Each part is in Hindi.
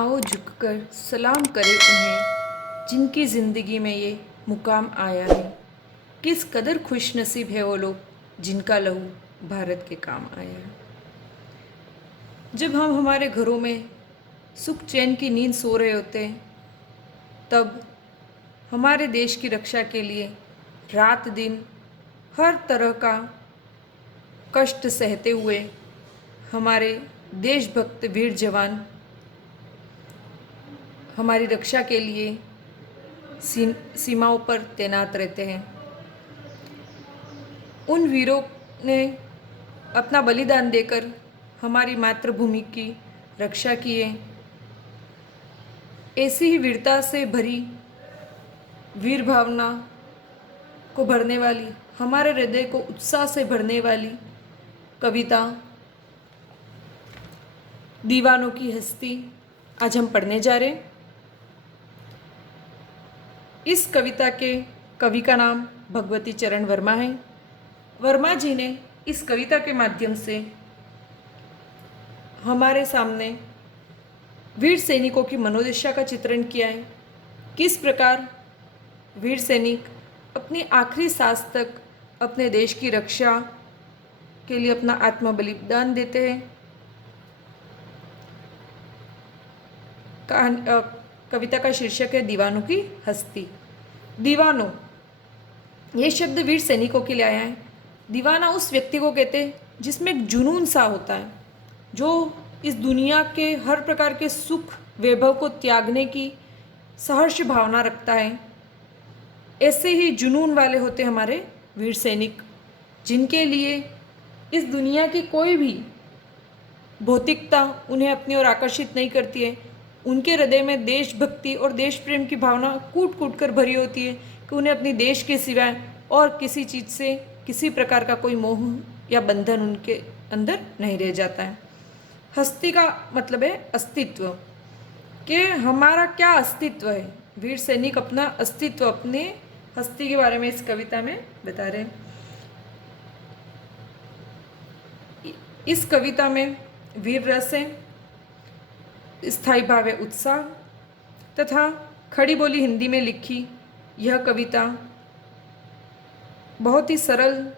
आओ झुककर सलाम करें उन्हें जिनकी ज़िंदगी में ये मुकाम आया है। किस कदर खुश नसीब है वो लोग जिनका लहू भारत के काम आया है। जब हम हमारे घरों में सुख चैन की नींद सो रहे होते हैं, तब हमारे देश की रक्षा के लिए रात दिन हर तरह का कष्ट सहते हुए हमारे देशभक्त वीर जवान हमारी रक्षा के लिए सीमाओं पर तैनात रहते हैं। उन वीरों ने अपना बलिदान देकर हमारी मातृभूमि की रक्षा की है। ऐसी ही वीरता से भरी वीर भावना को भरने वाली, हमारे हृदय को उत्साह से भरने वाली कविता दीवानों की हस्ती आज हम पढ़ने जा रहे हैं। इस कविता के कवि का नाम भगवती चरण वर्मा है। वर्मा जी ने इस कविता के माध्यम से हमारे सामने वीर सैनिकों की मनोदशा का चित्रण किया है। किस प्रकार वीर सैनिक अपनी आखिरी सांस तक अपने देश की रक्षा के लिए अपना आत्म बलिदान देते हैं। कविता का शीर्षक है दीवानों की हस्ती। दीवानों, ये शब्द वीर सैनिकों के लिए आया है। दीवाना उस व्यक्ति को कहते हैं जिसमें एक जुनून सा होता है, जो इस दुनिया के हर प्रकार के सुख वैभव को त्यागने की सहर्ष भावना रखता है। ऐसे ही जुनून वाले होते हमारे वीर सैनिक, जिनके लिए इस दुनिया की कोई भी भौतिकता उन्हें अपनी ओर आकर्षित नहीं करती है। उनके हृदय में देशभक्ति और देश प्रेम की भावना कूट कूट कर भरी होती है कि उन्हें अपनी देश के सिवाय और किसी चीज़ से किसी प्रकार का कोई मोह या बंधन उनके अंदर नहीं रह जाता है। हस्ती का मतलब है अस्तित्व, कि हमारा क्या अस्तित्व है। वीर सैनिक अपना अस्तित्व, अपने हस्ती के बारे में इस कविता में बता रहे हैं। इस कविता में वीर रस है, स्थायी भाव है उत्साह, तथा खड़ी बोली हिंदी में लिखी यह कविता बहुत ही सरल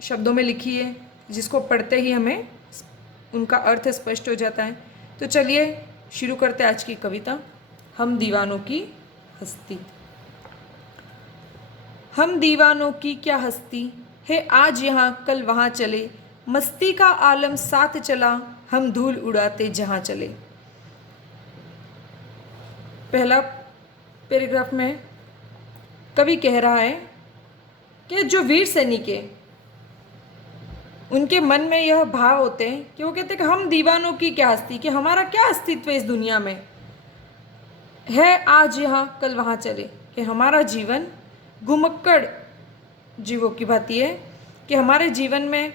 शब्दों में लिखी है, जिसको पढ़ते ही हमें उनका अर्थ स्पष्ट हो जाता है। तो चलिए शुरू करते आज की कविता, हम दीवानों की हस्ती। हम दीवानों की क्या हस्ती है, आज यहाँ कल वहाँ चले, मस्ती का आलम साथ चला, हम धूल उड़ाते जहाँ चले। पहला पैराग्राफ में कवि कह रहा है कि जो वीर सैनिक है उनके मन में यह भाव होते हैं कि वो कहते हैं कि हम दीवानों की क्या हस्ती, कि हमारा क्या अस्तित्व इस दुनिया में है, आज यहाँ कल वहाँ चले, कि हमारा जीवन घुमक्कड़ जीवों की भांति है, कि हमारे जीवन में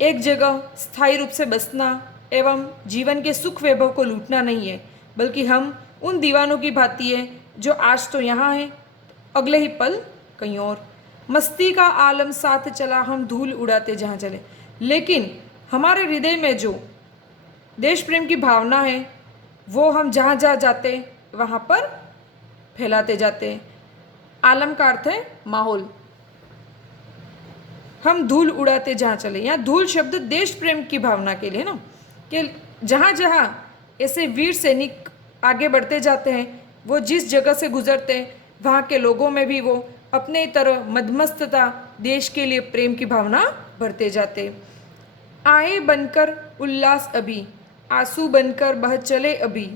एक जगह स्थायी रूप से बसना एवं जीवन के सुख वैभव को लूटना नहीं है, बल्कि हम उन दीवानों की भांति है जो आज तो यहाँ है, अगले ही पल कहीं और। मस्ती का आलम साथ चला, हम धूल उड़ाते जहाँ चले। लेकिन हमारे हृदय में जो देश प्रेम की भावना है वो हम जहाँ जहाँ जाते वहाँ पर फैलाते जाते हैं। आलम का अर्थ है माहौल। हम धूल उड़ाते जहाँ चले, यहाँ धूल शब्द देश प्रेम की भावना के लिए ना, कि जहाँ जहाँ ऐसे वीर सैनिक आगे बढ़ते जाते हैं, वो जिस जगह से गुजरते हैं वहाँ के लोगों में भी वो अपने तरह मदमस्तता देश के लिए प्रेम की भावना भरते जाते। आए बनकर उल्लास अभी, आंसू बनकर बह चले अभी,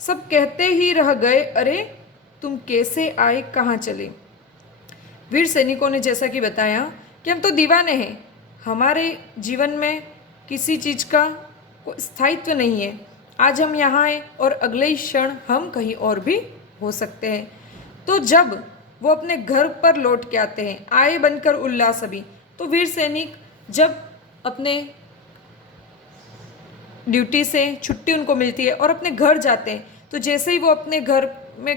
सब कहते ही रह गए अरे तुम कैसे आए कहाँ चले। वीर सैनिकों ने जैसा कि बताया कि हम तो दीवाने हैं, हमारे जीवन में किसी चीज़ का कोई स्थायित्व नहीं है। आज हम यहाँ हैं और अगले ही क्षण हम कहीं और भी हो सकते हैं। तो जब वो अपने घर पर लौट के आते हैं, आए बनकर उल्लास अभी, तो वीर सैनिक जब अपने ड्यूटी से छुट्टी उनको मिलती है और अपने घर जाते हैं, तो जैसे ही वो अपने घर में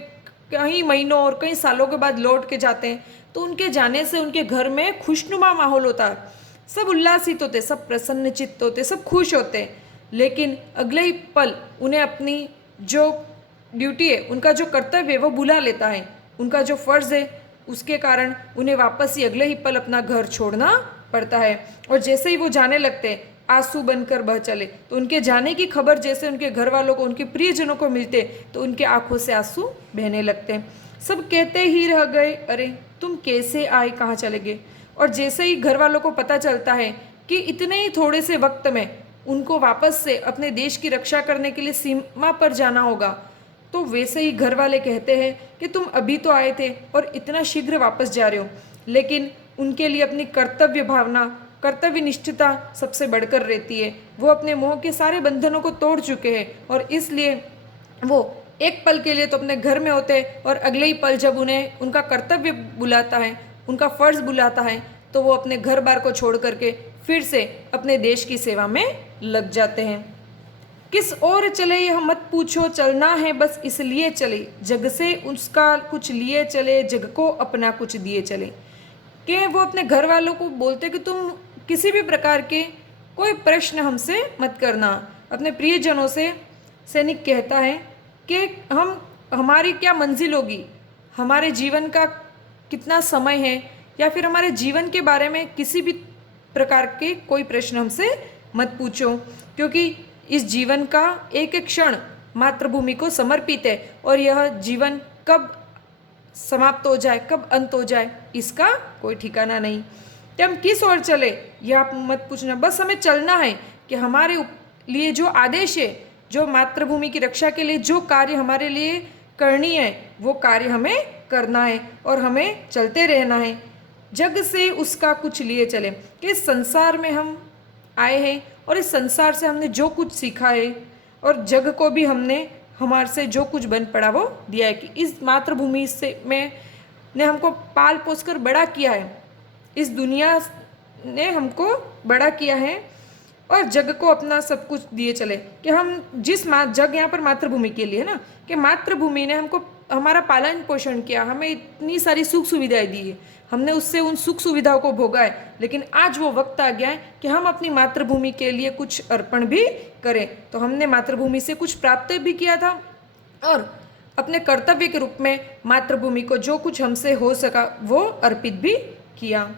कई महीनों और कई सालों के बाद लौट के जाते हैं, तो उनके जाने से उनके घर में खुशनुमा माहौल होता है। सब उल्लासित होते, सब प्रसन्न चित्त होते, सब खुश होते। लेकिन अगले ही पल उन्हें अपनी जो ड्यूटी है, उनका जो कर्तव्य है वो भुला लेता है। उनका जो फ़र्ज़ है उसके कारण उन्हें वापस ही अगले ही पल अपना घर छोड़ना पड़ता है। और जैसे ही वो जाने लगते हैं, आंसू बनकर बह चले, तो उनके जाने की खबर जैसे उनके घर वालों को, उनके प्रियजनों को मिलते, तो उनके आंखों से आंसू बहने लगते हैं। सब कहते ही रह गए, अरे तुम कैसे आए, कहाँ चले गए। और जैसे ही घर वालों को पता चलता है कि इतने ही थोड़े से वक्त में उनको वापस से अपने देश की रक्षा करने के लिए सीमा पर जाना होगा, तो वैसे ही घर वाले कहते हैं कि तुम अभी तो आए थे और इतना शीघ्र वापस जा रहे हो। लेकिन उनके लिए अपनी कर्तव्य भावना, कर्तव्य निष्ठता सबसे बढ़कर रहती है। वो अपने मोह के सारे बंधनों को तोड़ चुके हैं और इसलिए वो एक पल के लिए तो अपने घर में होते हैं और अगले ही पल जब उन्हें उनका कर्तव्य बुलाता है, उनका फ़र्ज़ बुलाता है, तो वो अपने घर बार को छोड़ करके फिर से अपने देश की सेवा में लग जाते हैं। किस ओर चले यह मत पूछो, चलना है बस इसलिए चले, जग से उसका कुछ लिए चले, जग को अपना कुछ दिए चले। कि वो अपने घर वालों को बोलते कि तुम किसी भी प्रकार के कोई प्रश्न हमसे मत करना। अपने प्रियजनों से सैनिक कहता है कि हमारी क्या मंजिल होगी, हमारे जीवन का कितना समय है, या फिर हमारे जीवन के बारे में किसी भी प्रकार के कोई प्रश्न हमसे मत पूछो, क्योंकि इस जीवन का एक एक क्षण मातृभूमि को समर्पित है और यह जीवन कब समाप्त हो जाए, कब अंत हो जाए, इसका कोई ठिकाना नहीं। तो हम किस ओर चले यह आप मत पूछना, बस हमें चलना है कि हमारे लिए जो आदेश है, जो मातृभूमि की रक्षा के लिए जो कार्य हमारे लिए करनी है, वो कार्य हमें करना है और हमें चलते रहना है। जग से उसका कुछ लिए चले, कि इस संसार में हम आए हैं और इस संसार से हमने जो कुछ सीखा है और जग को भी हमने हमारे से जो कुछ बन पड़ा वो दिया है, कि इस मातृभूमि से में ने हमको पाल पोस कर बड़ा किया है, इस दुनिया ने हमको बड़ा किया है और जग को अपना सब कुछ दिए चले। कि हम जिस जग यहाँ पर मातृभूमि के लिए है ना, कि मातृभूमि ने हमको हमारा पालन पोषण किया, हमें इतनी सारी सुख सुविधाएं दी है, हमने उससे उन सुख सुविधाओं को भोगा है। लेकिन आज वो वक्त आ गया है कि हम अपनी मातृभूमि के लिए कुछ अर्पण भी करें। तो हमने मातृभूमि से कुछ प्राप्त भी किया था और अपने कर्तव्य के रूप में मातृभूमि को जो कुछ हमसे हो सका वो अर्पित भी किया।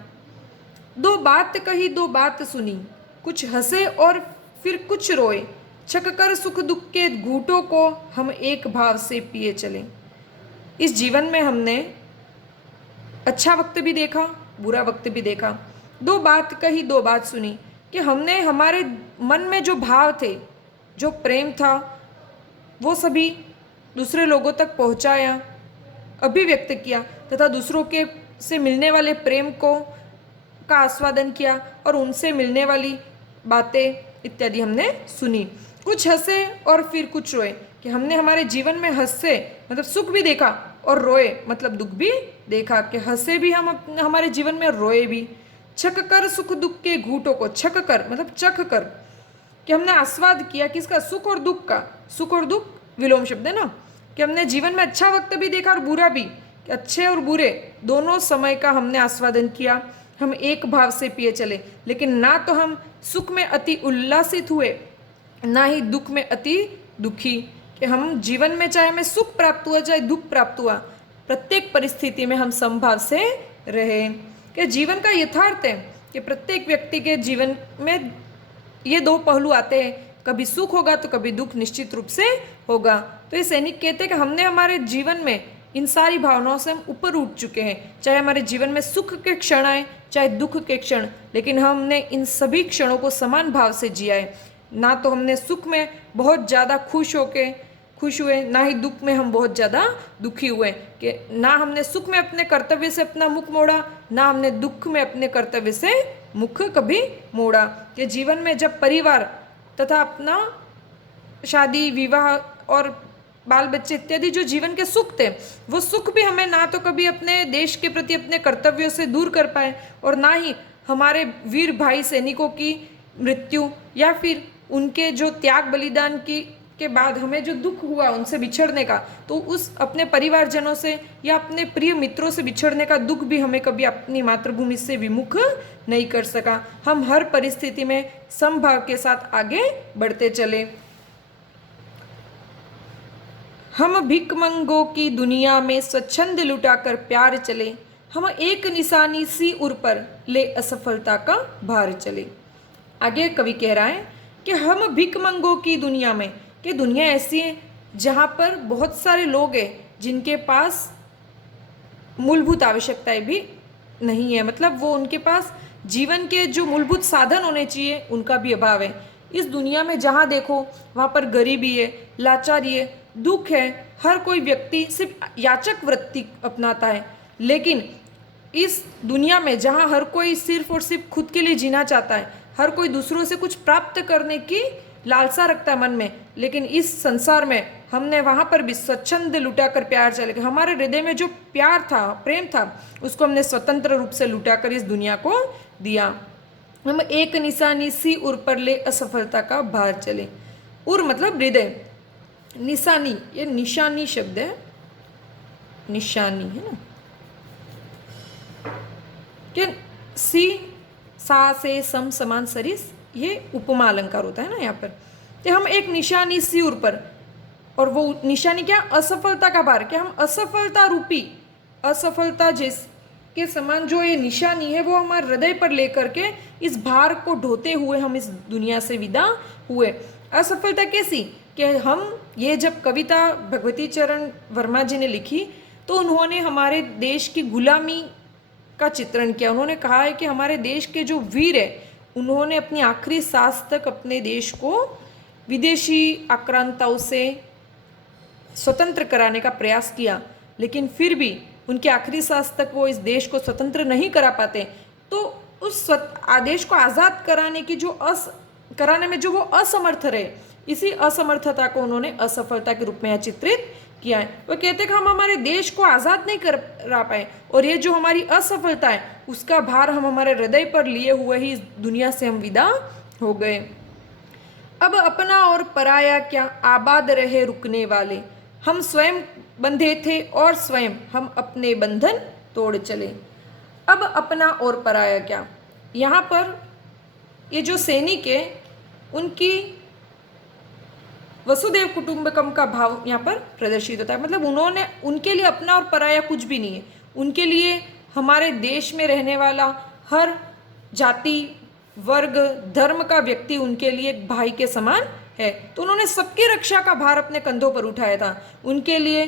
दो बात कही दो बात सुनी, कुछ हंसे और फिर कुछ रोए, छक कर सुख दुख के घूंटों को हम एक भाव से पिए चले। इस जीवन में हमने अच्छा वक्त भी देखा, बुरा वक्त भी देखा। दो बात कही दो बात सुनी, कि हमने हमारे मन में जो भाव थे, जो प्रेम था, वो सभी दूसरे लोगों तक पहुंचाया, अभिव्यक्त किया तथा दूसरों के से मिलने वाले प्रेम को का आस्वादन किया और उनसे मिलने वाली बातें इत्यादि हमने सुनी। कुछ हंसे और फिर कुछ रोए, कि हमने हमारे जीवन में हंसे मतलब सुख भी देखा और रोए मतलब दुख भी देखा, कि हंसे भी हम हमारे जीवन में, रोए भी। छक कर सुख दुख के घूंटों को, छक कर मतलब चख कर, कि हमने आस्वाद किया किसका, सुख और दुख का। सुख और दुख विलोम शब्द है ना, कि हमने जीवन में अच्छा वक्त भी देखा और बुरा भी, कि अच्छे और बुरे दोनों समय का हमने आस्वादन किया। हम एक भाव से पिए चले, लेकिन ना तो हम सुख में अति उल्लासित हुए, ना ही दुख में अति दुखी। कि हम जीवन में चाहे हमें सुख प्राप्त हुआ चाहे दुख प्राप्त हुआ, प्रत्येक परिस्थिति में हम समभाव से रहे। कि जीवन का यथार्थ है कि प्रत्येक व्यक्ति के जीवन में ये दो पहलू आते हैं, कभी सुख होगा तो कभी दुख निश्चित रूप से होगा। तो ये सैनिक कहते हैं कि हमने हमारे जीवन में इन सारी भावनाओं से हम ऊपर उठ चुके हैं, चाहे हमारे जीवन में सुख के क्षण आए चाहे दुख के क्षण, लेकिन हमने इन सभी क्षणों को समान भाव से जिया है। ना तो हमने सुख में बहुत ज़्यादा खुश हुए, ना ही दुख में हम बहुत ज़्यादा दुखी हुए। कि ना हमने सुख में अपने कर्तव्य से अपना मुख मोड़ा, ना हमने दुख में अपने कर्तव्य से मुख कभी मोड़ा। कि जीवन में जब परिवार तथा अपना शादी विवाह और बाल बच्चे इत्यादि जो जीवन के सुख थे, वो सुख भी हमें ना तो कभी अपने देश के प्रति अपने कर्तव्यों से दूर कर पाए, और ना ही हमारे वीर भाई सैनिकों की मृत्यु या फिर उनके जो त्याग बलिदान के बाद हमें जो दुख हुआ उनसे बिछड़ने का, तो उस अपने परिवारजनों से या अपने प्रिय मित्रों से बिछड़ने का दुख भी हमें कभी अपनी मातृभूमि से विमुख नहीं कर सका। हम हर परिस्थिति में समभाव के साथ आगे बढ़ते चले। हम भिकमंगों की दुनिया में स्वच्छंद लुटाकर प्यार चले, हम एक निशानी सी उर पर ले असफलता का भार चले। आगे कवि कह रहा है कि हम भिकमंगों की दुनिया में, कि दुनिया ऐसी है जहाँ पर बहुत सारे लोग हैं जिनके पास मूलभूत आवश्यकताएं भी नहीं है, मतलब वो उनके पास जीवन के जो मूलभूत साधन होने चाहिए उनका भी अभाव है। इस दुनिया में जहाँ देखो वहाँ पर गरीबी है, लाचारी है, दुख है, हर कोई व्यक्ति सिर्फ याचक वृत्ति अपनाता है। लेकिन इस दुनिया में जहाँ हर कोई सिर्फ और सिर्फ खुद के लिए जीना चाहता है, हर कोई दूसरों से कुछ प्राप्त करने की लालसा रखता है मन में, लेकिन इस संसार में हमने वहाँ पर भी स्वच्छंद लुटाकर प्यार चले गए। हमारे हृदय में जो प्यार था, प्रेम था, उसको हमने स्वतंत्र रूप से लुटाकर इस दुनिया को दिया। हम एक निशानी सी उर पर ले असफलता का भार चले। उर मतलब हृदय, निशानी ये निशानी शब्द है, निशानी है ना, कि सी सा से सम समान सरिस, ये उपमा अलंकार होता है ना यहाँ पर। तो हम एक निशानी सी उर पर, और वो निशानी क्या, असफलता का भार, कि हम असफलता रूपी, असफलता जिसके समान जो ये निशानी है वो हमारे हृदय पर लेकर के इस भार को ढोते हुए हम इस दुनिया से विदा हुए। असफलता कैसी, कि हम ये जब कविता भगवती चरण वर्मा जी ने लिखी तो उन्होंने हमारे देश की गुलामी का चित्रण किया। उन्होंने कहा है कि हमारे देश के जो वीर है उन्होंने अपनी आखिरी सांस तक अपने देश को विदेशी आक्रांताओं से स्वतंत्र कराने का प्रयास किया, लेकिन फिर भी उनके आखिरी सांस तक वो इस देश को स्वतंत्र नहीं करा पाते। तो उस आदेश को आज़ाद कराने की जो कराने में जो वो असमर्थ रहे, इसी असमर्थता को उन्होंने असफलता के रूप में चित्रित किया है। वो कहते हैं कि हम हमारे देश को आज़ाद नहीं करा पाए, और ये जो हमारी असफलता है उसका भार हम हमारे हृदय पर लिए हुए ही इस दुनिया से हम विदा हो गए। अब अपना और पराया क्या, आबाद रहे रुकने वाले, हम स्वयं बंधे थे और स्वयं हम अपने बंधन तोड़ चले। अब अपना और पराया क्या, यहाँ पर ये जो सैनिक है उनकी वसुदेव कुटुंबकम का भाव यहाँ पर प्रदर्शित होता है। मतलब उन्होंने, उनके लिए अपना और पराया कुछ भी नहीं है, उनके लिए हमारे देश में रहने वाला हर जाति वर्ग धर्म का व्यक्ति उनके लिए एक भाई के समान है। तो उन्होंने सबकी रक्षा का भार अपने कंधों पर उठाया था। उनके लिए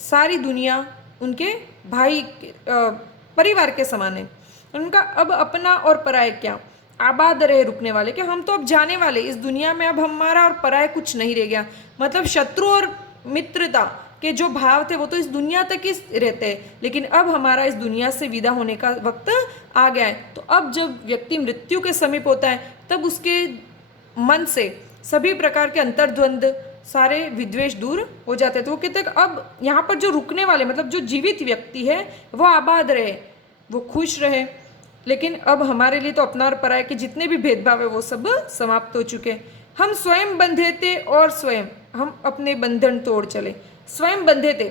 सारी दुनिया उनके भाई परिवार के समान है। उनका अब अपना और पराया क्या, आबाद रहे रुकने वाले, कि हम तो अब जाने वाले इस दुनिया में, अब हमारा और पराया कुछ नहीं रह गया। मतलब शत्रु और मित्रता के जो भाव थे वो तो इस दुनिया तक ही रहते हैं, लेकिन अब हमारा इस दुनिया से विदा होने का वक्त आ गया है। तो अब जब व्यक्ति मृत्यु के समीप होता है तब उसके मन से सभी प्रकार के अंतर्द्वंद, सारे विद्वेष दूर हो जाते हैं। तो वो कहते हैं अब यहाँ पर जो रुकने वाले, मतलब जो जीवित व्यक्ति है वो आबाद रहे, वो खुश रहे, लेकिन अब हमारे लिए तो अपना और पराया के जितने भी भेदभाव है वो सब समाप्त हो चुके। हम स्वयं बंधे थे और स्वयं हम अपने बंधन तोड़ चले। स्वयं बंधे थे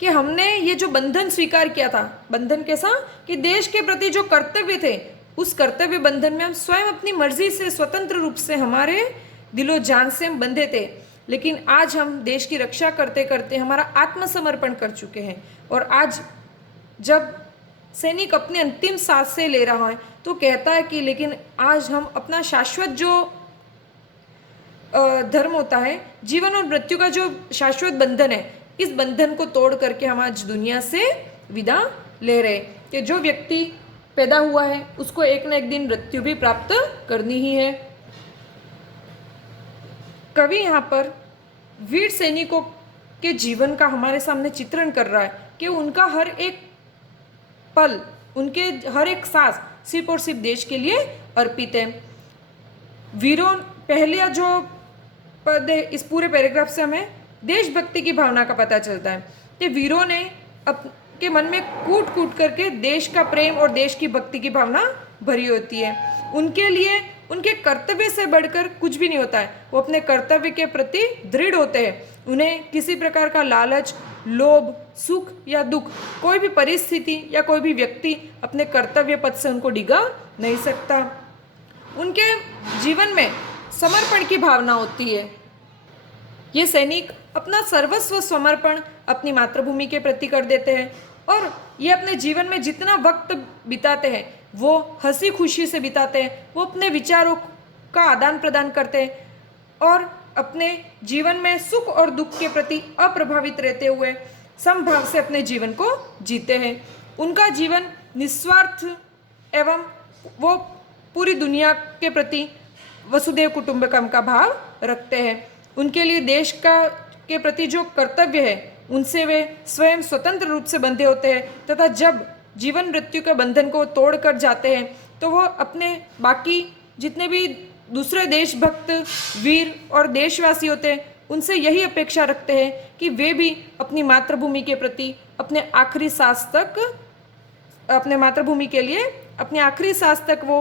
कि हमने ये जो बंधन स्वीकार किया था, बंधन कैसा, कि देश के प्रति जो कर्तव्य थे उस कर्तव्य बंधन में हम स्वयं अपनी मर्जी से स्वतंत्र रूप से हमारे दिलो जान से हम बंधे थे। लेकिन आज हम देश की रक्षा करते करते हमारा आत्मसमर्पण कर चुके हैं, और आज जब सैनिक अपने अंतिम सांसें ले रहा है तो कहता है कि लेकिन आज हम अपना शाश्वत जो धर्म होता है, जीवन और मृत्यु का जो शाश्वत बंधन है, इस बंधन को तोड़ करके हम आज दुनिया से विदा ले रहे, कि जो व्यक्ति पैदा हुआ है उसको एक न एक दिन मृत्यु भी प्राप्त करनी ही है। कवि यहाँ पर वीर सैनिकों के जीवन का हमारे सामने चित्रण कर रहा है कि उनका हर एक पल, उनके हर एक सांस सिर्फ और सिर्फ देश के लिए अर्पित है। वीरों, पहले जो पद है इस पूरे पैराग्राफ से हमें देशभक्ति की भावना का पता चलता है कि वीरों ने के मन में कूट कूट करके देश का प्रेम और देश की भक्ति की भावना भरी होती है। उनके लिए उनके कर्तव्य से बढ़कर कुछ भी नहीं होता है। वो अपने कर्तव्य के प्रति दृढ़ होते हैं। उन्हें किसी प्रकार का लालच, लोभ, सुख या दुख, कोई भी परिस्थिति या कोई भी व्यक्ति अपने कर्तव्य पथ से उनको डिगा नहीं सकता। उनके जीवन में समर्पण की भावना होती है। ये सैनिक अपना सर्वस्व समर्पण अपनी मातृभूमि के प्रति कर देते हैं और ये अपने जीवन में जितना वक्त बिताते हैं वो हंसी खुशी से बिताते हैं, वो अपने विचारों का आदान प्रदान करते हैं और अपने जीवन में सुख और दुख के प्रति अप्रभावित रहते हुए समभाव से अपने जीवन को जीते हैं। उनका जीवन निस्वार्थ एवं वो पूरी दुनिया के प्रति वसुधैव कुटुंबकम का भाव रखते हैं। उनके लिए देश के प्रति जो कर्तव्य है उनसे वे स्वयं स्वतंत्र रूप से बंधे होते हैं तथा जब जीवन मृत्यु के बंधन को तोड़कर जाते हैं तो वो अपने बाकी जितने भी दूसरे देशभक्त वीर और देशवासी होते हैं उनसे यही अपेक्षा रखते हैं कि वे भी अपनी मातृभूमि के प्रति अपने आखिरी सांस तक अपने मातृभूमि के लिए अपने आखिरी सांस तक वो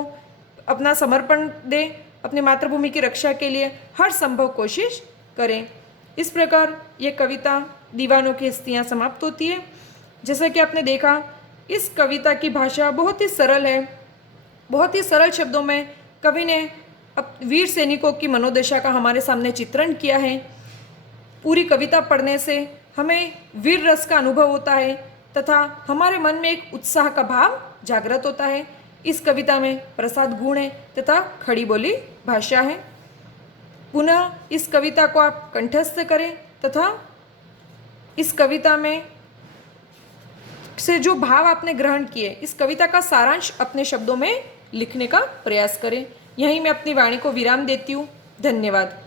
अपना समर्पण दें, अपनी मातृभूमि की रक्षा के लिए हर संभव कोशिश करें। इस प्रकार ये कविता दीवानों की हस्तियाँ समाप्त होती है। जैसा कि आपने देखा इस कविता की भाषा बहुत ही सरल है। बहुत ही सरल शब्दों में कवि ने वीर सैनिकों की मनोदशा का हमारे सामने चित्रण किया है। पूरी कविता पढ़ने से हमें वीर रस का अनुभव होता है तथा हमारे मन में एक उत्साह का भाव जागृत होता है। इस कविता में प्रसाद गुण है तथा खड़ी बोली भाषा है। पुनः इस कविता को आप कंठस्थ करें तथा इस कविता में से जो भाव आपने ग्रहण किए इस कविता का सारांश अपने शब्दों में लिखने का प्रयास करें। यहीं मैं अपनी वाणी को विराम देती हूँ। धन्यवाद।